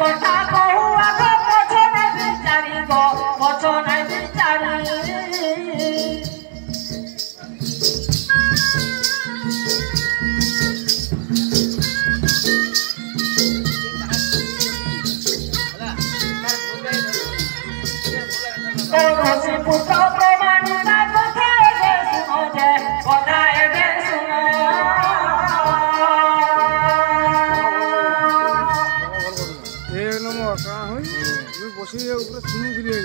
কথা কহু আগ পছনে বিচারি গো পছনে বিচারি কৌশি পুত্র প্রমাণিতা কথা এবে শুনো যে কথা এবে শুনো বসে উপরে শুনে দিলে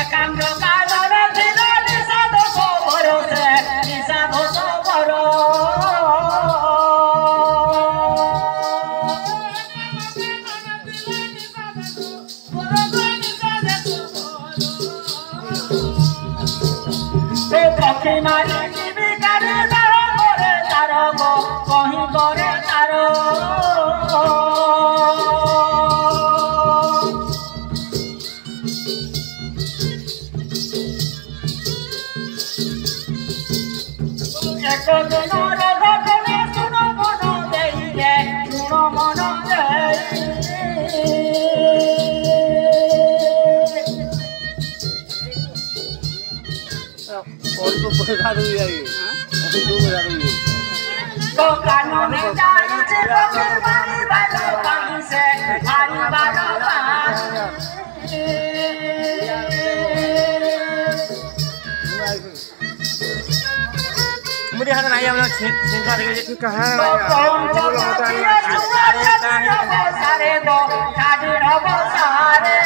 একান্ত কারণ ছিল নিষাদ খবর সে নিষাদ খবর পক্ষী মারি জীবিকারে তার করে তার গো কহি করে তার একদিনের ঘটনা শুনো মন দেইলে শুনো মন দেই অল্প পয়সা রয়ে যাবে তো কাননে যাইছে লোকের বাড়ি বাড়ি পাইছে বাড়ি বাড়ি मुझे हाथ नहीं आया चिंता देखिए तू कहां सारे गो काडी रब सारे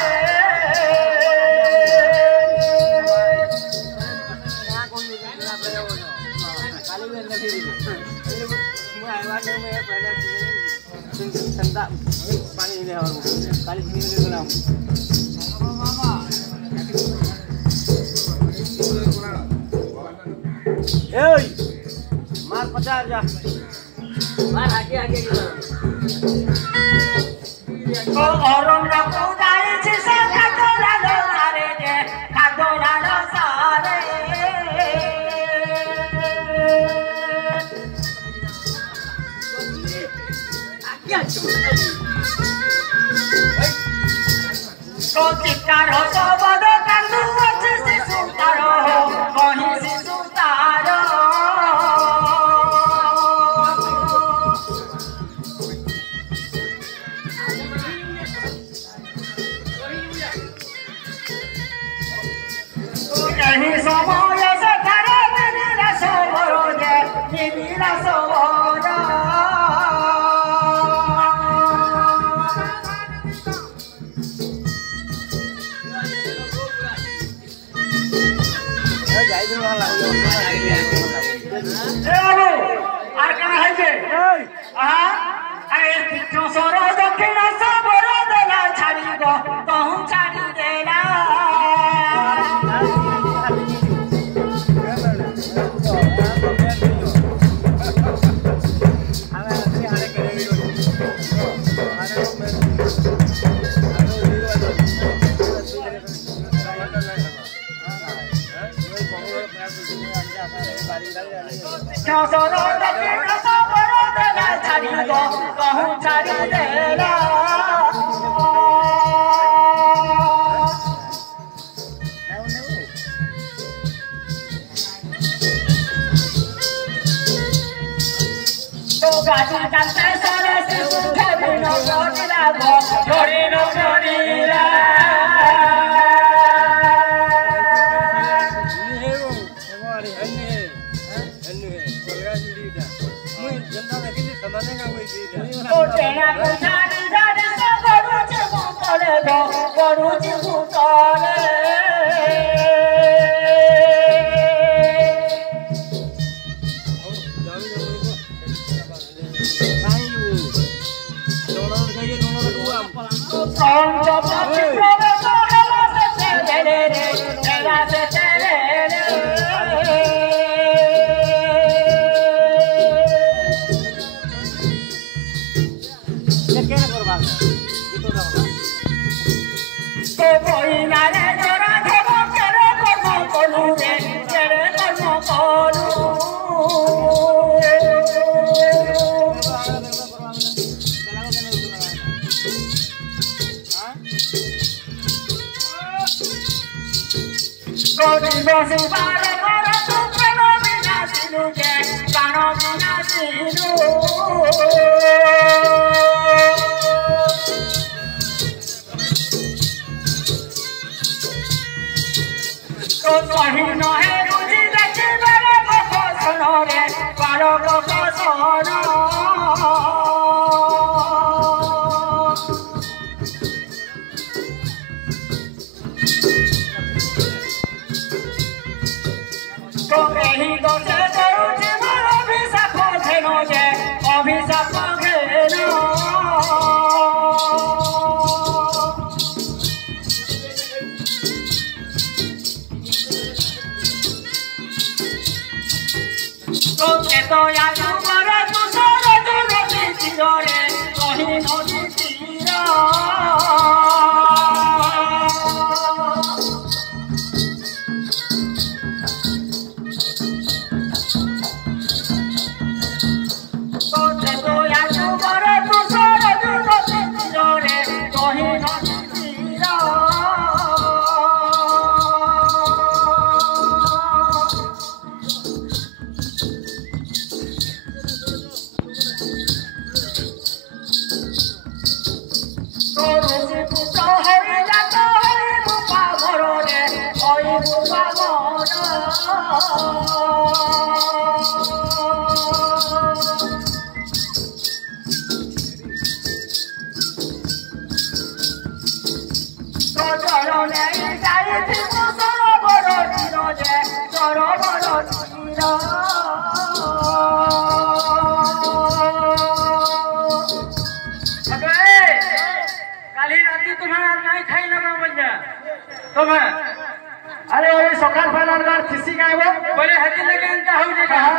पानी नहीं है काली मार 50 जा मार आगे आगे ओ अरुण रखु जाइछि से खादोला लो सारे जे खादोला लो सारे तो चित्कार हो सबद कांदु अछि शिशु तारो कहि शिशु तारो कहीं समय से थारे निरा सबरो जे निरा सबरो আর কেন হয়েছে আরে সর দক্ষিণ সবর দেলা ছাড়ি গো কহু ছাড়ি দেলা সর দক্ষিণ সবর দেলা ছাড়ি গো কহু ছাড়ি দেলা গাছি কান্তে সরে শিশু খেলিল ধরিলা গো ধরিল ধরিলা ও টেনা কুঠারি জানি সে গড়ুছি ভূতলে গো গড়ুছি ভূতলে পঞ্চপতি প্রবেশ হেলা সে ছেলে রে হেলা সে ছেলে রে ହେଲେ କେନ କରବା ଗୀତଟା ହବା তো বইনারে জরা দেব কেরে কর্ম করু রে কেরে কর্ম করু গরিব সিপারে করে তু প্রেম বিনাশিনু কে প্রাণ বিনাশিনু তো সহি নহে রুজি দেখিবারে বসন রে বালক বসন তো এই দোষে দেউছি মোর অভিশাপ ঘেন যে অভিশাপ ঘেন তো চেতয়া তোমার তুষার দুরতি চিরে কহি নদী তীর তো চেতয়া তোমার তুষার দুরতি চিরে কহি নদী তীর अरे सकाल फैलार थिसी गायब बोले हेती लगे एंता हो जे कहा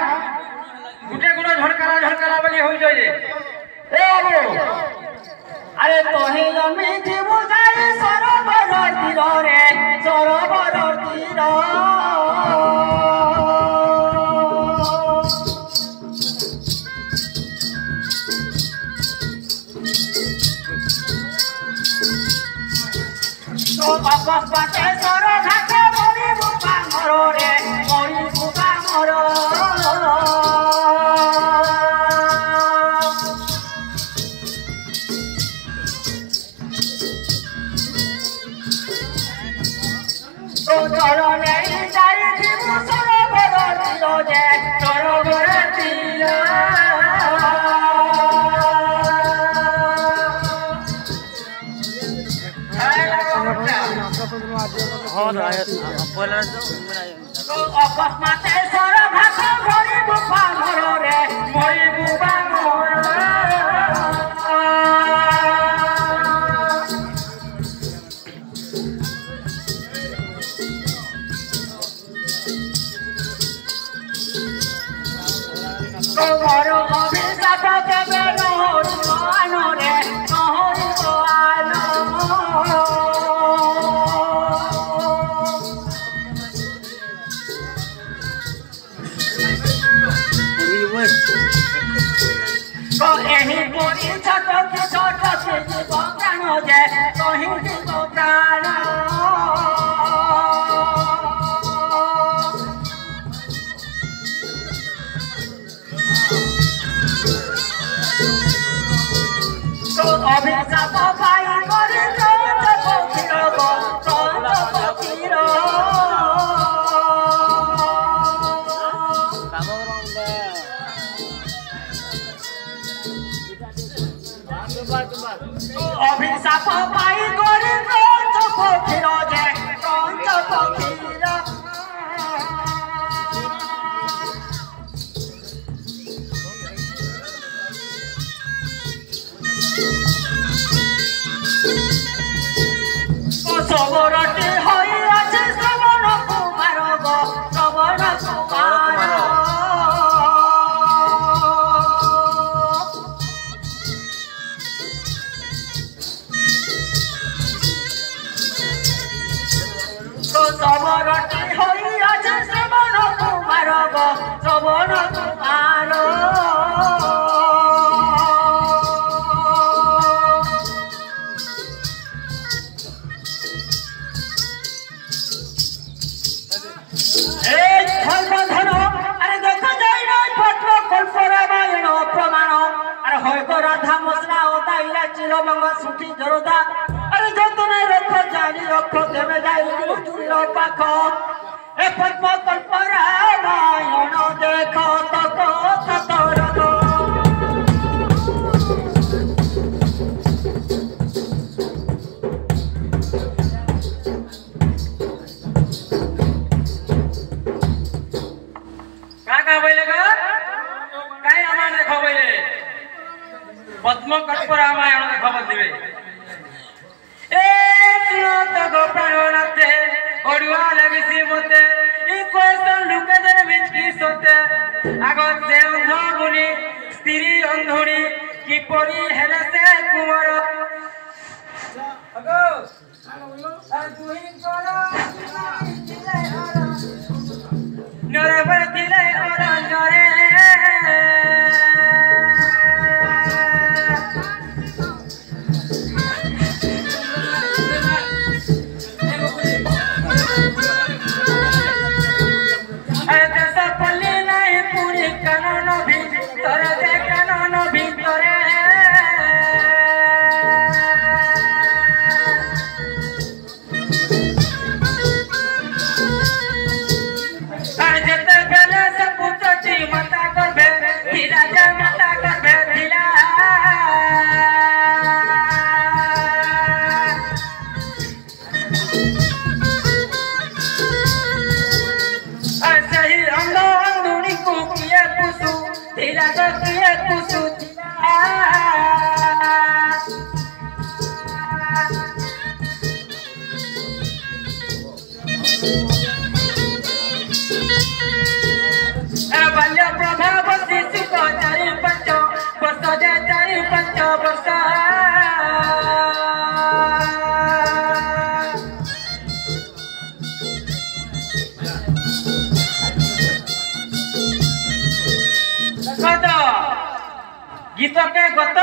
गुटे गुडो झड़करा बोली हो जे ए बाबू अरे तोहे जमी जीव जाई सरोवर तीर रे सरोवर तीर तो वापस बाटे सर घाटे मरी बुका मरो रे मरी बुका मरो तो चलो नहीं जाई जीव सरोवर तीर जे सरोवर तीर অকস্মাতে সর ঘাস ভরি বুফা মর রে মরি বুবা মর তোমার অভিশাপ কেবে নহরু আন রে নহরু আন तो एही पोरी छोट छोट से जीव प्राण जे कहीं जीव प्राण तो अभिशाप पाई करे कंच पक्षीर অভিশাপ পাই করে কঞ্চ পক্ষীর যে কঞ্চ পক্ষীর সবরটি হইয়াছে শ্রবণ কুমার গো শ্রবণ কুমার इलायची लवंग सुठी जरोदा अरे जो तुम्हें रखो जानी रखो देवे जाई चूड़ी रो पाखो ए पद्म कल्परा रायण देखो तो को सतरगो पद्म कल्प रामायण खबर दिवे ए सुनो तो गो प्राणनाथे ओडुआ लगिसी मते ई क्वेश्चन लुके दे बीच की सोते आगत से अंध मुनि स्त्री अंधुनी की परी हेले से कुमार अगो दुही करो नरे बर दिले और नरे गीत के गत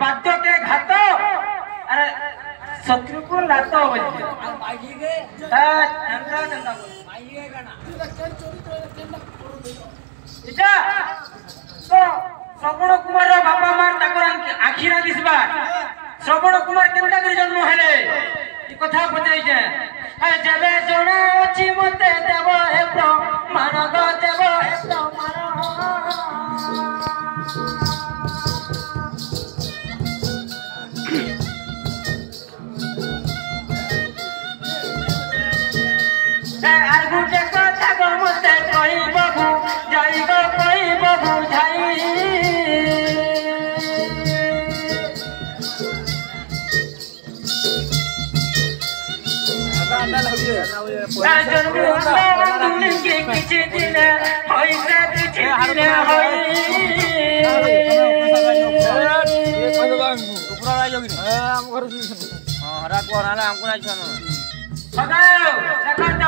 वाद्य के घात अरे शत्रु को लात श्रवण कुमार बापा मार आखि ना दिसबा श्रवण कुमार केनता कर जन्म हेले ई कथा पचाइछे जेबे जणा अछि मते देव हे प्रमाण ग देव हे प्रमाण आगुटे कथा गो मते कहि बबू जाई गो कहि बबू जाई तुमने के किछि दिन होई से किछि दिन होई उपरा राय जोगिनी हम घर हां राको नाला हमको नाइ छन सदायो देखत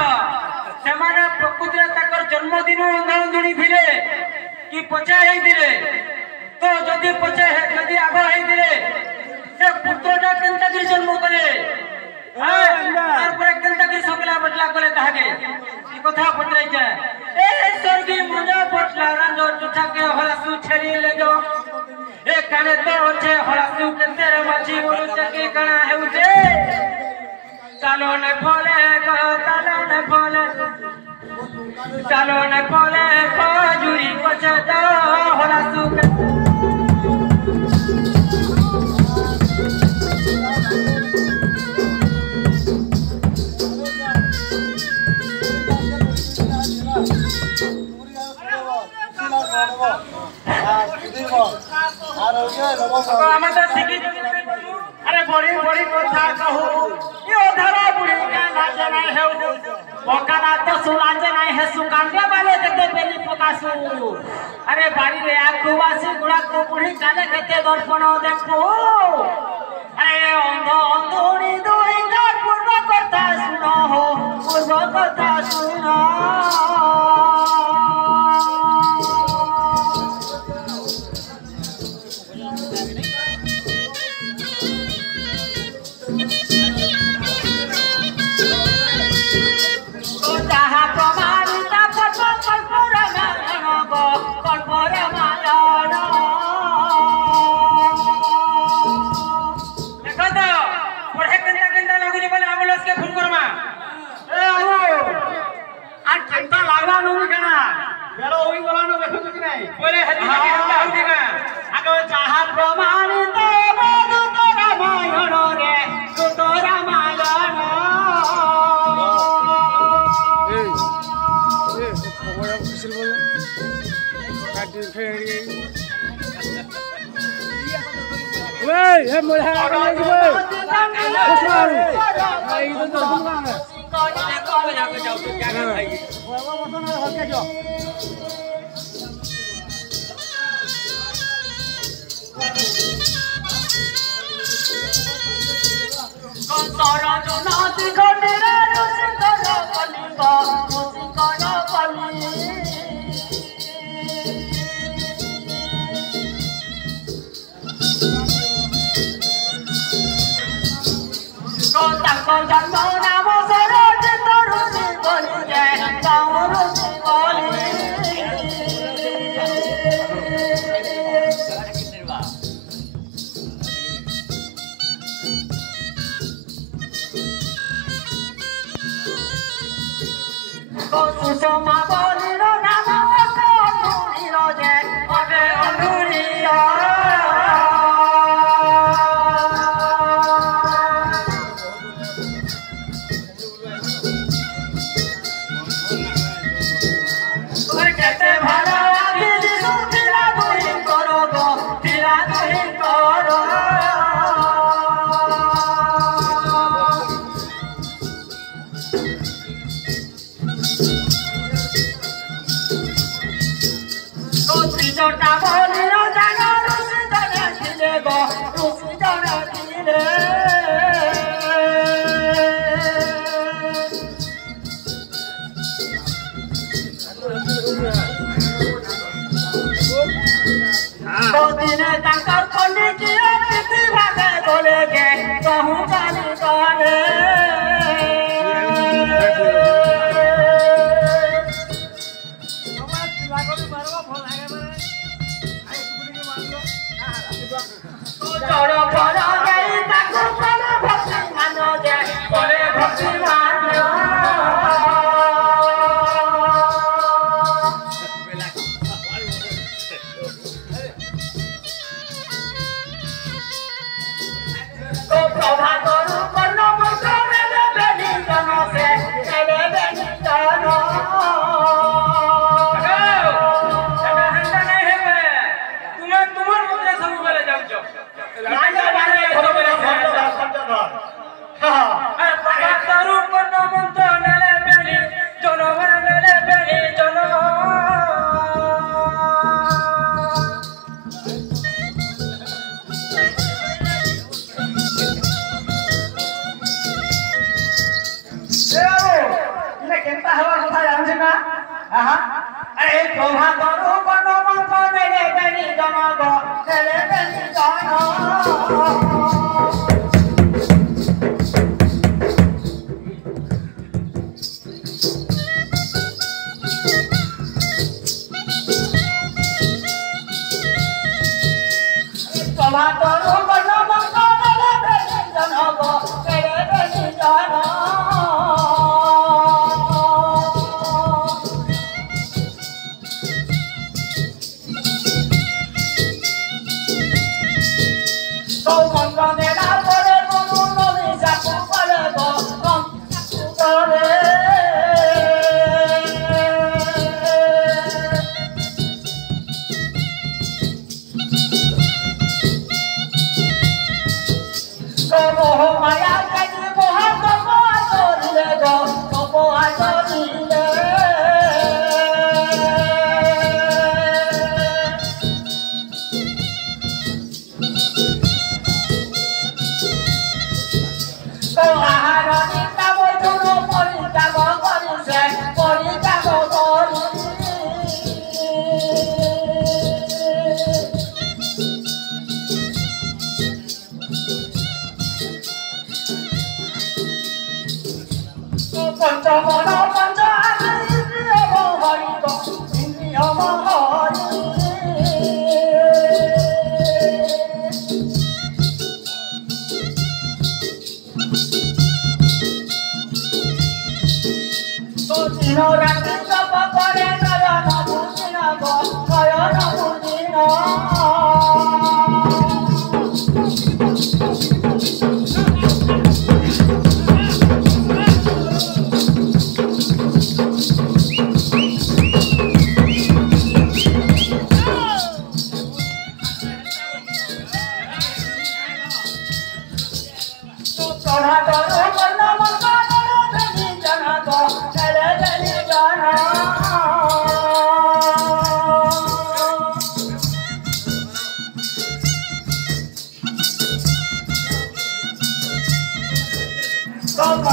सेमाने प्रकृति तकर जन्मदिन अंधुनी थिले कि पचा हेई दिले तो जदि पचा जदि आग हेई दिले से पुत्रटा केनता कि जन्म करे तार पर केनता कि सकला बटला करे ताहाके ई कथा पतराई छै ए स्वर्गी मुजा बटला रंजो चुठा के हलासु छेली ले जो ए काने तो छे हलासु केते रे माछी बोलु चकी कणा हेउचे चालो न फले गो चालो न फले चालो न फले खजुरी पछे तो हलासु अरे बड़ी बड़ी कथा कहू यो धरा बुढ़ी का नाच नहीं है पकाना तो सुलाजे नहीं है सुकांडे वाले देते बेली पकासु अरे बाड़ी रे आकुवासी गुड़ा को बुढ़ी काले केते दर्पण देखो अरे अंध अंधुनी दुई का पूर्व कथा सुनो हो पूर्व कथा सुनो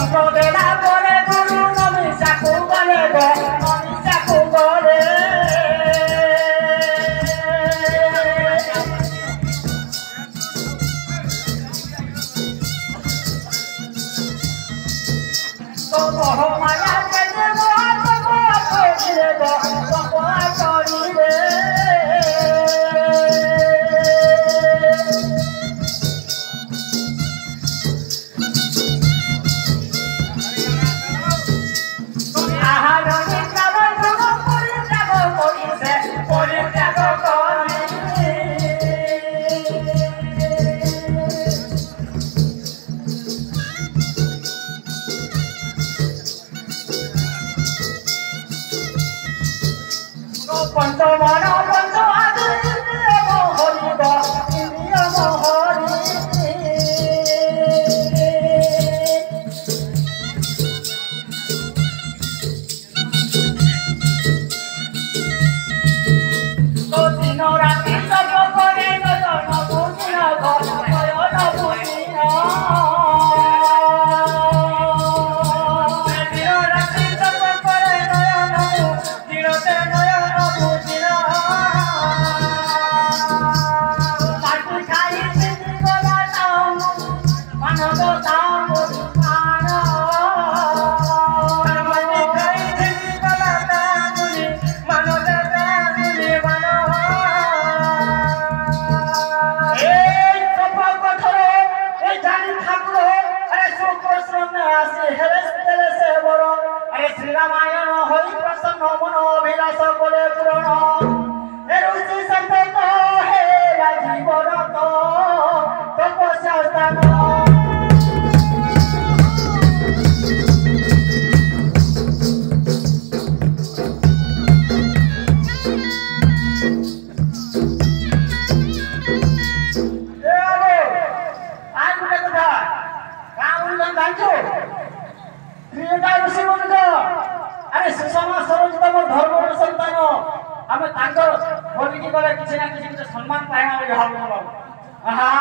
মন্ত্র দেলা পরে গুরু নমিষাকু গলে গো নমিষাকু গলে তো মোহ মায়া কেনে মোহ করিলে গো করিলে পঞ্চমন পঞ্চ আদি হরিব নিয়ম হরি তো দিন রাতি সব করে নয়ন বুঝিন নয়ন বুঝিন দিন রাতি সব করে নয়ন দিনতে নয়ন বুঝিন মাটি খাই দিদি গলা তাম মানব তাম মান মাটি খাই দিদি গলা তাম মানব তাম মান এই কপাল কঠোর এই জানি ঠাকুর আরে সুপ্রসন্ন আসে হেরে তেলে সে বড় আরে শ্রীরামায়ণ হই প্রসন্ন মন অভিলাষ করে পূরণ হে ঋষি সন্তত হে জীবন তো তপস্যা স্থান আরে সুষমা সরঞ্জিতম ধর্মর সন্তান আমি তাঙ্কর বলিকি গলে কিছু না কিছু সম্মান পাইমা বলে ভাবলাম আহা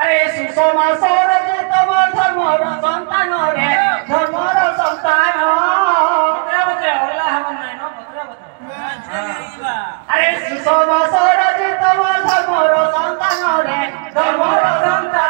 আরে সুষমা সরঞ্জিতম ধর্মর সন্তান রে ধর্মর সন্তান আরে সুষমা সরঞ্জিতম ধর্মর সন্তান রে ধর্মর সন্তান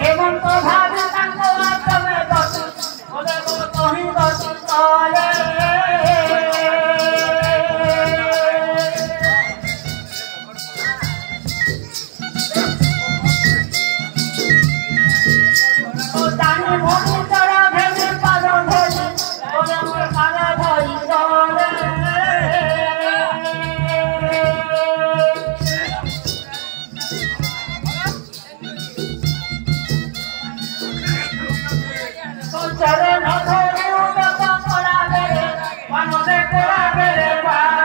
হেমন্ত ভাবে তাঙ্ক আত্মে গতি ওলে কহি গতি চলে ও জানি ভূমি চড়া ভেঙে পাদ ধরি ওলে মোর পাদ ধরি চলে চরণ ধরি উদক করা বেড়ে মানবে করা বেড়ে পায়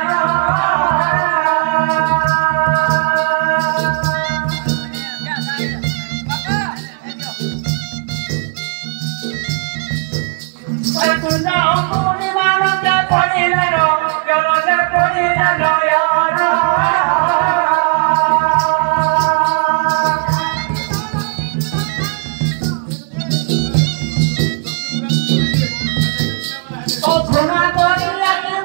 তুনা অঙ্গুলি মানকে পড়িলেন জনলে পড়িলেন ঘুমা করিয়া কি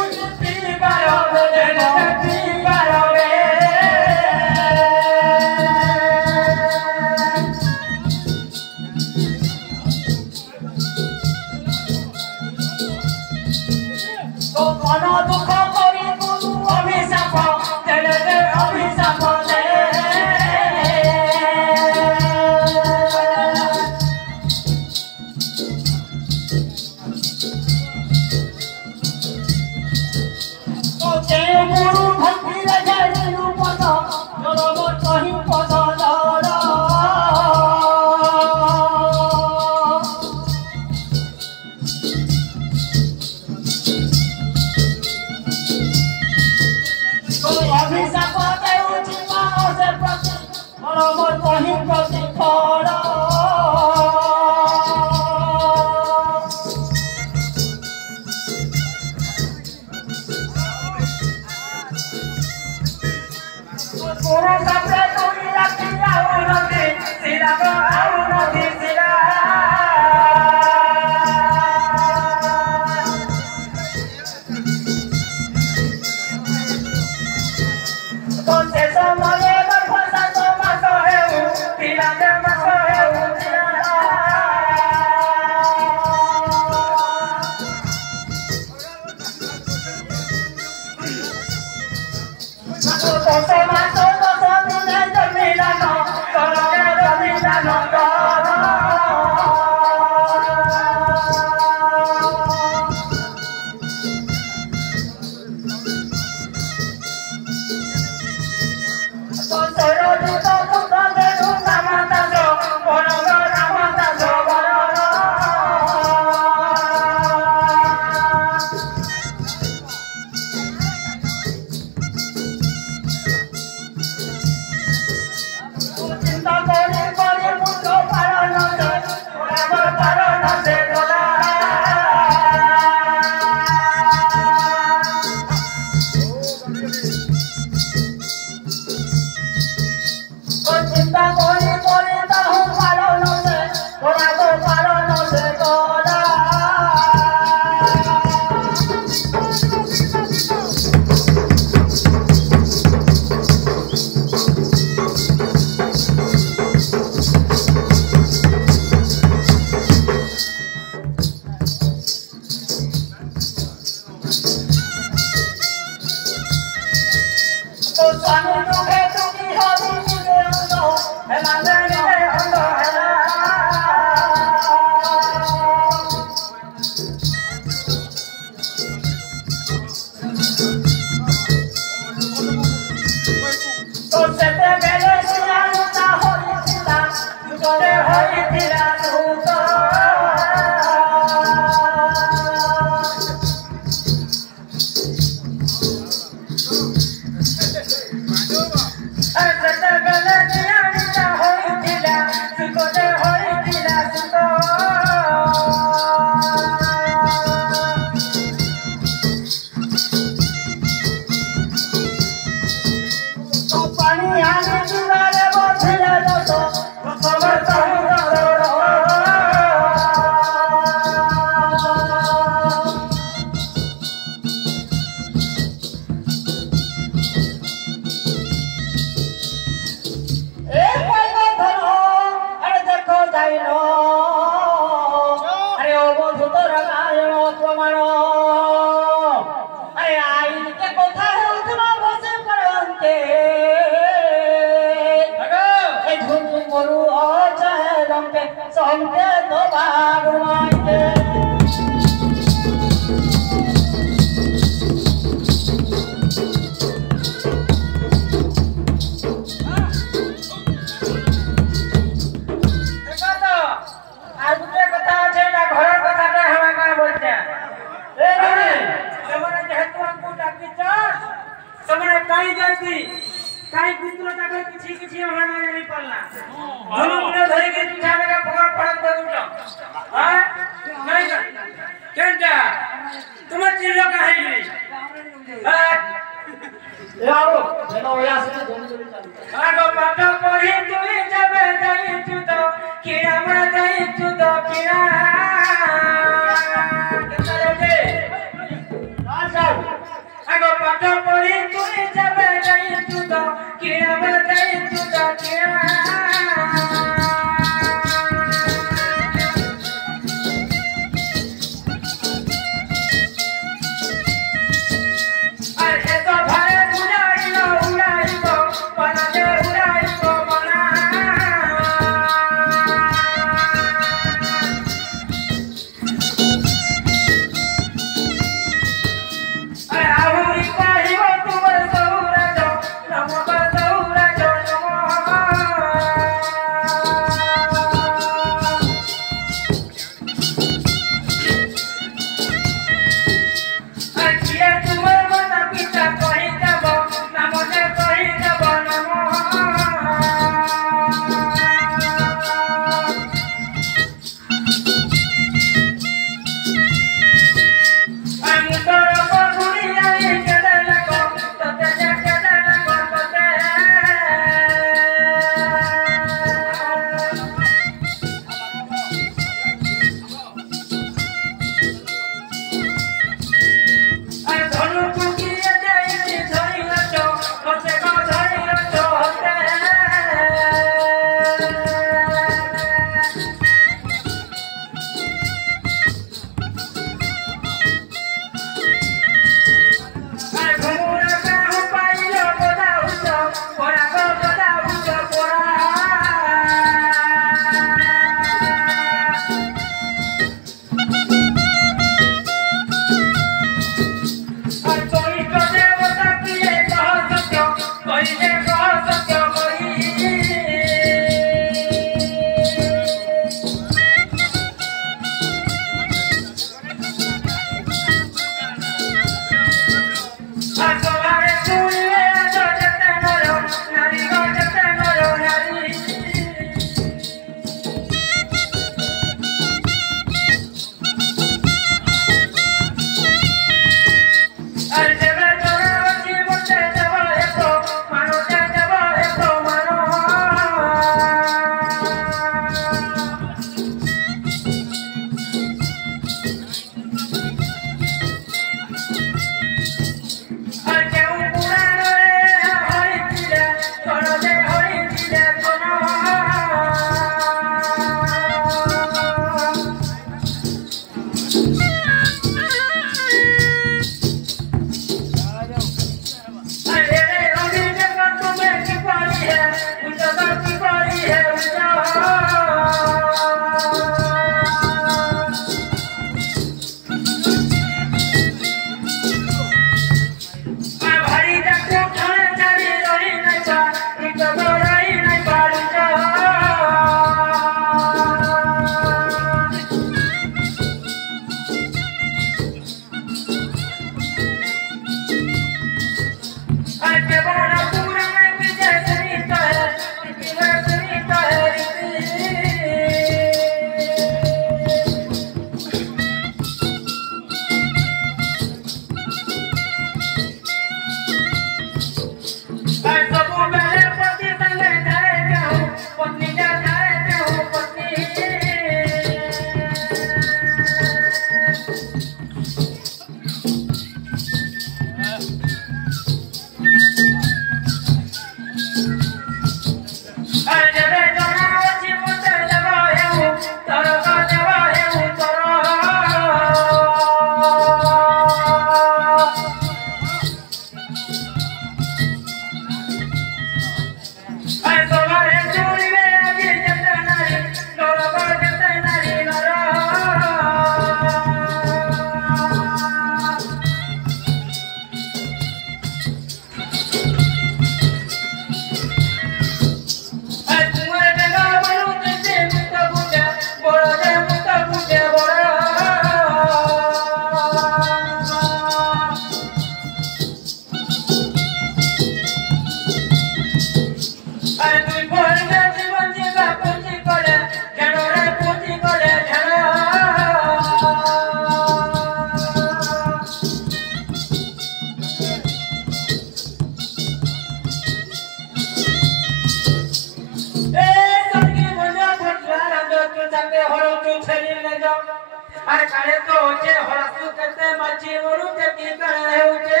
काहे तो होचे हरासु करते माची मोरू ते की करे होचे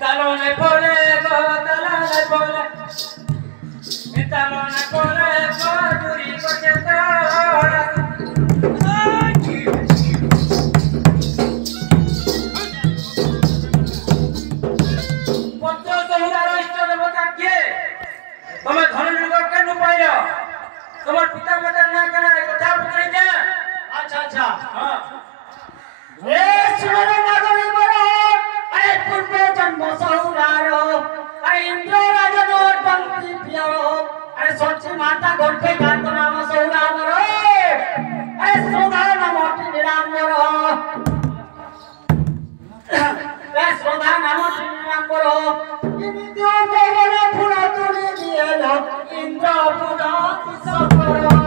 तालो ने बोले गो ताला ने बोले तालो ने बोले गो दूरी को चेता हरासु तुम्हें धन जुगाड़ कर नु पाइला तुम्हार पिता माता ना कना कथा पकड़े जा अच्छा हां ए सुनो नागरी बरो अरे पूर्व जन्म सहुरारो अरे इंद्र राजन पंक्ति प्यारो अरे सोची माता गोठे गात नाम सहुरारो अरे श्रद्धा नाम निरामरो ए श्रद्धा नाम निरामरो इनित्य देवन फुल तुली दिएलो इंद्र पुरा सकरो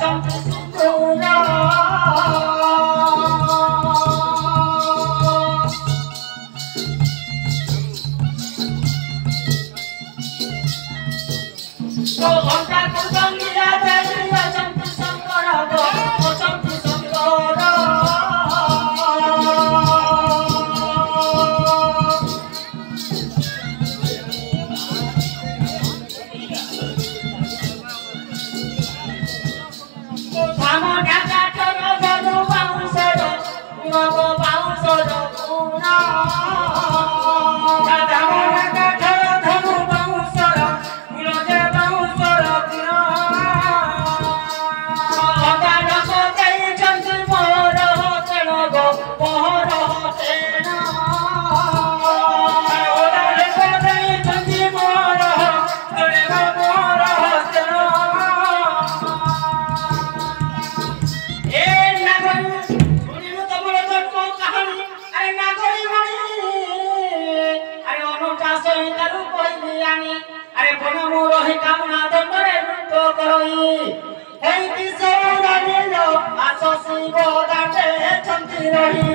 ଅଛନ୍ତି ସିନ୍ଦୁର तो घंटा कुदंगिया देवी अचंती शंकर अचंती शंकर धाम ढाका कर धनु बाउंसर गुरव बाउंसर गुना धाम ढाका कर धनु बाउंसर गुरव बाउंसर गुना भगवान को कई चंद मोर तेण गो मोर तेण भगवान को कई चंद मोर तेण गो मोर तेण ए नागरी सुनिनु तमरो जन्म कहानी अरे नागरी मणि अरे अनुटा सहितारु कहली आनी अरे बन मोर ही कामना दंडरे नृत्य करई हेई दिशो रानीलो आसो शिव दाटे चंती रही